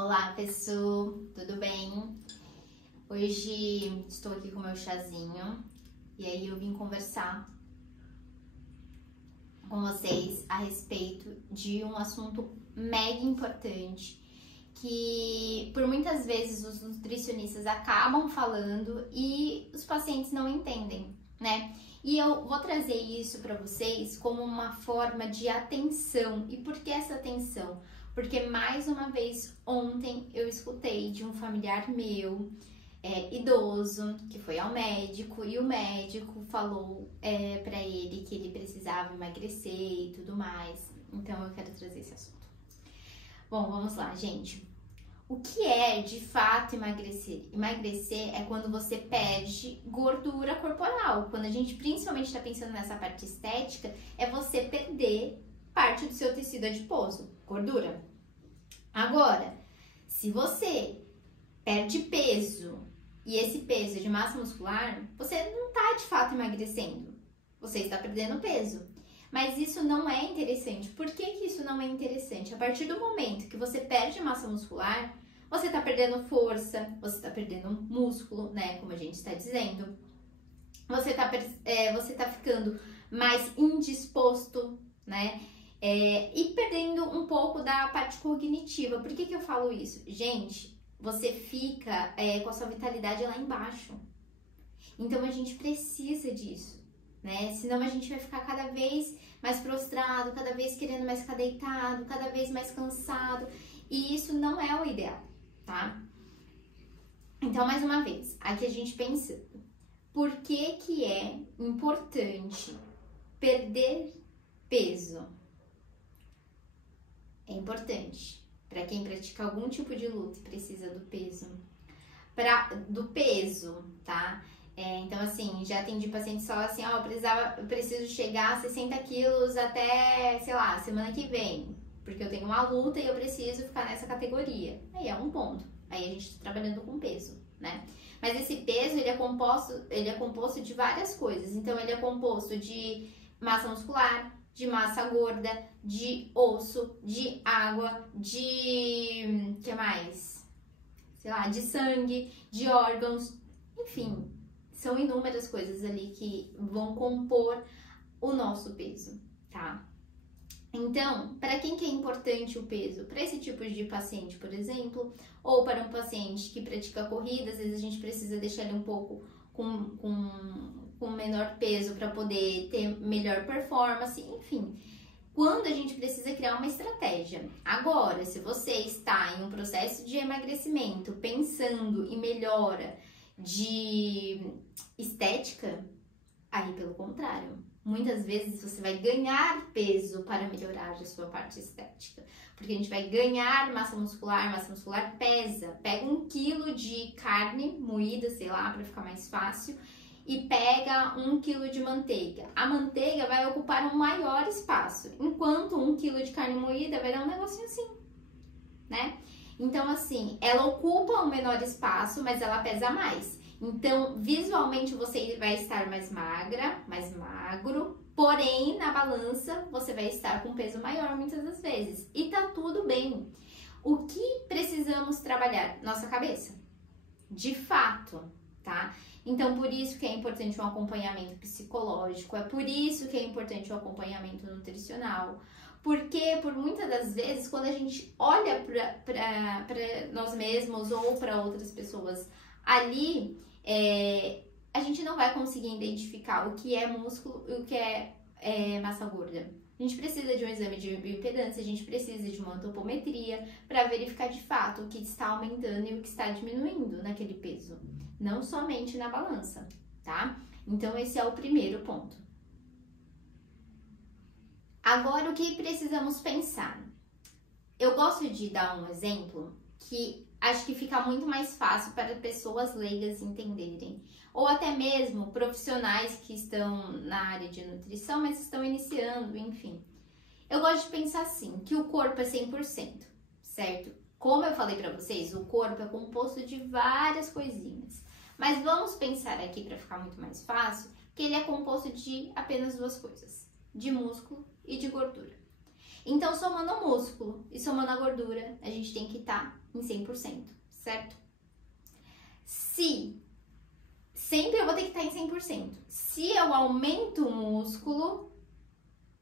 Olá, pessoal, tudo bem? Hoje estou aqui com o meu chazinho e aí eu vim conversar com vocês a respeito de um assunto mega importante que por muitas vezes os nutricionistas acabam falando e os pacientes não entendem, né? E eu vou trazer isso para vocês como uma forma de atenção. E por que essa atenção? Porque mais uma vez ontem eu escutei de um familiar meu, idoso, que foi ao médico e o médico falou para ele que ele precisava emagrecer e tudo mais. Então eu quero trazer esse assunto. Bom, vamos lá, gente. O que é de fato emagrecer? Emagrecer é quando você perde gordura corporal. Quando a gente principalmente está pensando nessa parte estética, é você perder parte do seu tecido adiposo, gordura. Agora, se você perde peso e esse peso é de massa muscular, você não está de fato emagrecendo, você está perdendo peso. Mas isso não é interessante. Por que isso não é interessante? A partir do momento que você perde massa muscular, você está perdendo força, você está perdendo músculo, né? Como a gente está dizendo. Você tá ficando mais indisposto, né? E perdendo um pouco da parte cognitiva. Por que eu falo isso? Gente, você fica com a sua vitalidade lá embaixo. Então a gente precisa disso, né? Senão a gente vai ficar cada vez mais prostrado, cada vez querendo mais ficar deitado, cada vez mais cansado. E isso não é o ideal, tá? Então, mais uma vez, aqui a gente pensando. Por que é importante perder peso? É importante para quem pratica algum tipo de luta e precisa do peso. Do peso, tá? Então, assim, já atendi paciente só assim, eu preciso chegar a 60 quilos até, sei lá, semana que vem, porque eu tenho uma luta e eu preciso ficar nessa categoria. Aí é um ponto. Aí a gente tá trabalhando com peso, né? Mas esse peso, ele é composto de várias coisas. Então, ele é composto de massa muscular, de massa gorda, de osso, de água, de... que mais? Sei lá, de sangue, de órgãos, enfim, são inúmeras coisas ali que vão compor o nosso peso, tá? Então, para quem que é importante o peso? Para esse tipo de paciente, por exemplo, ou para um paciente que pratica corrida, às vezes a gente precisa deixar ele um pouco com menor peso para poder ter melhor performance, enfim. Quando a gente precisa criar uma estratégia. Agora, se você está em um processo de emagrecimento, pensando em melhora de estética, aí pelo contrário. Muitas vezes você vai ganhar peso para melhorar a sua parte estética. Porque a gente vai ganhar massa muscular pesa. Pega 1 quilo de carne moída, sei lá, para ficar mais fácil, e pega 1 quilo de manteiga. A manteiga vai ocupar um maior espaço, enquanto 1 quilo de carne moída vai dar um negocinho assim, né? Então, assim, ela ocupa um menor espaço, mas ela pesa mais. Então, visualmente você vai estar mais magra, mais magro, porém, na balança, você vai estar com peso maior muitas das vezes. E tá tudo bem. O que precisamos trabalhar? Nossa cabeça. De fato, tá? Então, por isso que é importante um acompanhamento psicológico, é por isso que é importante o acompanhamento nutricional. Porque, por muitas das vezes, quando a gente olha para nós mesmos ou para outras pessoas ali, a gente não vai conseguir identificar o que é músculo e o que é massa gorda. A gente precisa de um exame de bioimpedância, a gente precisa de uma antropometria para verificar de fato o que está aumentando e o que está diminuindo naquele peso. Não somente na balança, tá? Então, esse é o primeiro ponto. Agora, o que precisamos pensar? Eu gosto de dar um exemplo que acho que fica muito mais fácil para pessoas leigas entenderem, ou até mesmo profissionais que estão na área de nutrição, mas estão iniciando, enfim. Eu gosto de pensar assim, que o corpo é 100%, certo? Como eu falei para vocês, o corpo é composto de várias coisinhas. Mas vamos pensar aqui para ficar muito mais fácil, que ele é composto de apenas 2 coisas, de músculo e de gordura. Então, somando o músculo e somando a gordura, a gente tem que estar em 100%, certo? Sempre eu vou ter que estar em 100%. Se eu aumento o músculo,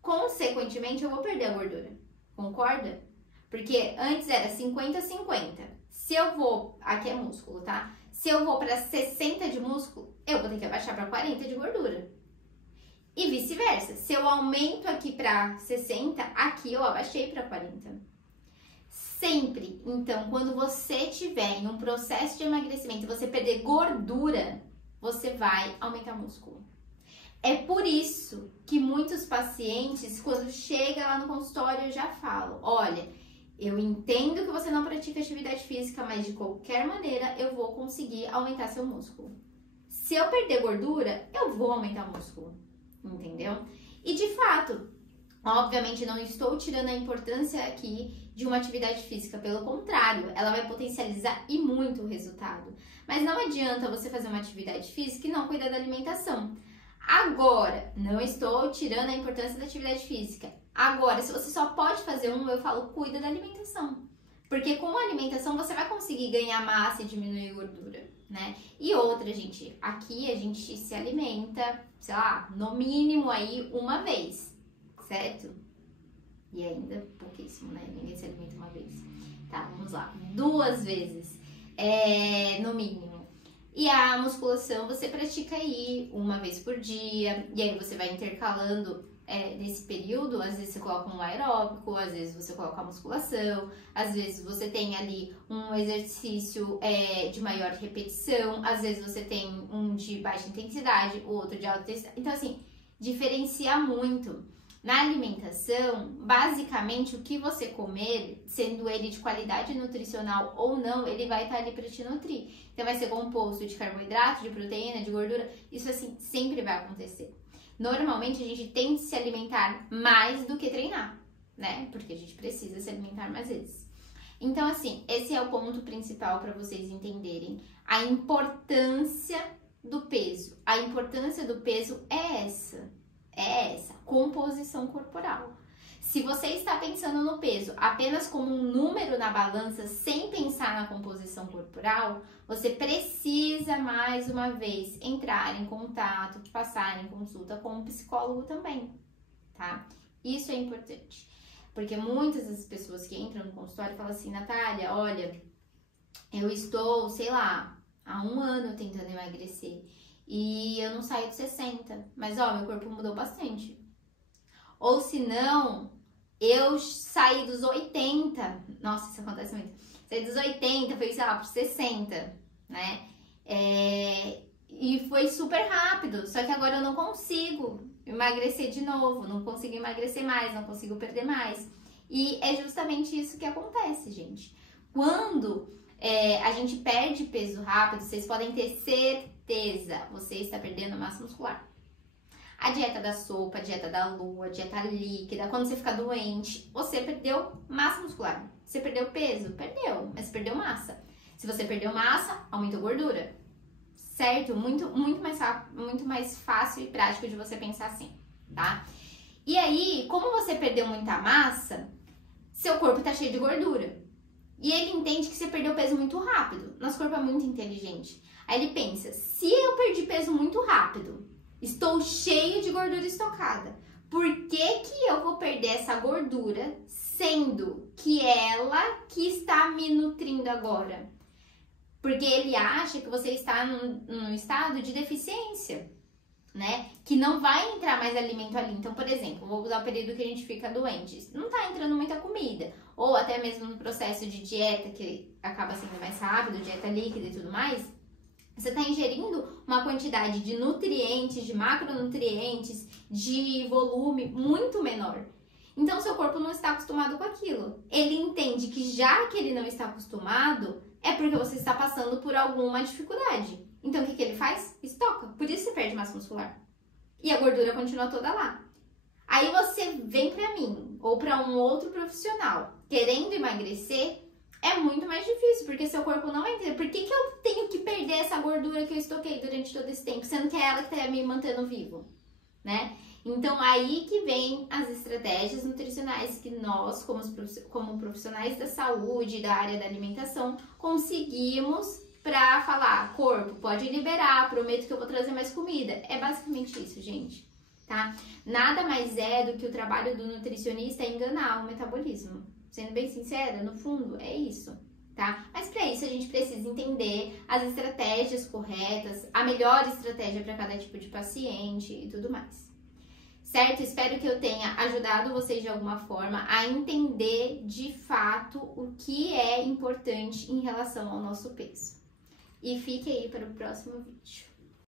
consequentemente eu vou perder a gordura. Concorda? Porque antes era 50-50. Se eu vou, aqui é músculo, tá? Se eu vou para 60 de músculo, eu vou ter que abaixar para 40 de gordura. E vice-versa. Se eu aumento aqui para 60, aqui eu abaixei para 40. Sempre. Então, quando você tiver em um processo de emagrecimento e você perder gordura, você vai aumentar músculo. É por isso que muitos pacientes, quando chega lá no consultório, eu já falo, olha, eu entendo que você não pratica atividade física, mas de qualquer maneira eu vou conseguir aumentar seu músculo. Se eu perder gordura, eu vou aumentar o músculo, entendeu? E de fato, obviamente não estou tirando a importância aqui de uma atividade física, pelo contrário, ela vai potencializar e muito o resultado. Mas não adianta você fazer uma atividade física e não cuidar da alimentação. Agora, não estou tirando a importância da atividade física. Agora, se você só pode fazer eu falo, cuida da alimentação. Porque com a alimentação você vai conseguir ganhar massa e diminuir gordura, né? E outra, gente, aqui a gente se alimenta, sei lá, no mínimo aí uma vez, certo? E ainda pouquíssimo, né? Ninguém se alimenta uma vez. Tá, vamos lá. 2 vezes, no mínimo. E a musculação você pratica aí uma vez por dia. E aí você vai intercalando nesse período. Às vezes você coloca um aeróbico, às vezes você coloca a musculação. Às vezes você tem ali um exercício de maior repetição. Às vezes você tem um de baixa intensidade, o outro de alta intensidade. Então assim, diferencia muito. Na alimentação, basicamente o que você comer, sendo ele de qualidade nutricional ou não, ele vai estar ali para te nutrir. Então vai ser composto de carboidrato, de proteína, de gordura, isso assim sempre vai acontecer. Normalmente a gente tem que se alimentar mais do que treinar, né? Porque a gente precisa se alimentar mais vezes. Então assim, esse é o ponto principal para vocês entenderem a importância do peso. A importância do peso é essa, composição corporal. Se você está pensando no peso apenas como um número na balança, sem pensar na composição corporal, você precisa, mais uma vez, entrar em contato, passar em consulta com um psicólogo também, tá? Isso é importante. Porque muitas das pessoas que entram no consultório falam assim, Natália, olha, eu estou, sei lá, há 1 ano tentando emagrecer e eu não saio de 60, mas ó, meu corpo mudou bastante. Ou se não, eu saí dos 80, nossa, isso acontece muito, saí dos 80, foi, sei lá, por 60, né? E foi super rápido, só que agora eu não consigo emagrecer de novo, não consigo emagrecer mais, não consigo perder mais. E é justamente isso que acontece, gente. Quando a gente perde peso rápido, vocês podem ter certeza, você está perdendo massa muscular. A dieta da sopa, a dieta da lua, a dieta líquida, quando você fica doente, você perdeu massa muscular. Você perdeu peso? Perdeu, mas perdeu massa. Se você perdeu massa, aumentou gordura. Certo? Muito mais fácil e prático de você pensar assim, tá? E aí, como você perdeu muita massa, seu corpo tá cheio de gordura. E ele entende que você perdeu peso muito rápido. Nosso corpo é muito inteligente. Aí ele pensa, se eu perdi peso muito rápido, estou cheio de gordura estocada, por que que eu vou perder essa gordura, sendo que ela que está me nutrindo agora? Porque ele acha que você está num estado de deficiência, né? Que não vai entrar mais alimento ali. Então, por exemplo, vou usar o período que a gente fica doente. Não tá entrando muita comida. Ou até mesmo no processo de dieta, que acaba sendo mais rápido, dieta líquida e tudo mais. Você tá ingerindo uma quantidade de nutrientes, de macronutrientes, de volume muito menor. Então, seu corpo não está acostumado com aquilo. Ele entende que já que ele não está acostumado, é porque você está passando por alguma dificuldade. Então, o que ele faz? Estoca. Por isso você perde massa muscular. E a gordura continua toda lá. Aí você vem pra mim, ou pra um outro profissional, querendo emagrecer, é muito mais difícil, porque seu corpo não vai entender. Por que eu tenho que perder essa gordura que eu estoquei durante todo esse tempo, sendo que é ela que tá me mantendo vivo, né? Então, aí que vem as estratégias nutricionais que nós, como profissionais da saúde, da área da alimentação, conseguimos pra falar, corpo, pode liberar, prometo que eu vou trazer mais comida. É basicamente isso, gente, tá? Nada mais é do que o trabalho do nutricionista enganar o metabolismo. Sendo bem sincera, no fundo, é isso, tá? Mas para isso a gente precisa entender as estratégias corretas, a melhor estratégia para cada tipo de paciente e tudo mais. Certo? Espero que eu tenha ajudado vocês de alguma forma a entender de fato o que é importante em relação ao nosso peso. E fique aí para o próximo vídeo.